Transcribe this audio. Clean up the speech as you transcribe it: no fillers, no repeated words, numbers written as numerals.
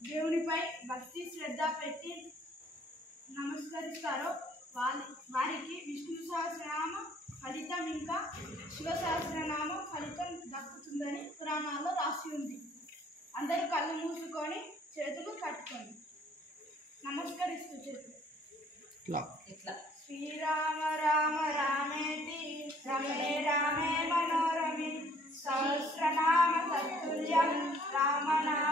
దేవునిపై భక్తి శ్రద్ధ పెట్టి నమస్కరిస్తారో వారికి విష్ణు సహస్రనామ ఫలితం ఇంకా శివ సహస్రనామ ఫలితం దక్కుతుందని పురాణాల్లో రాసి ఉంది. అందరూ కళ్ళు మూసుకొని చేతులు కట్టుకొని నమస్కరిస్తూ చేతులు శ్రీరామ రామ రామేతి రమే రామే మనోరమి సహస్రనామ తత్తుల్యం రామనామ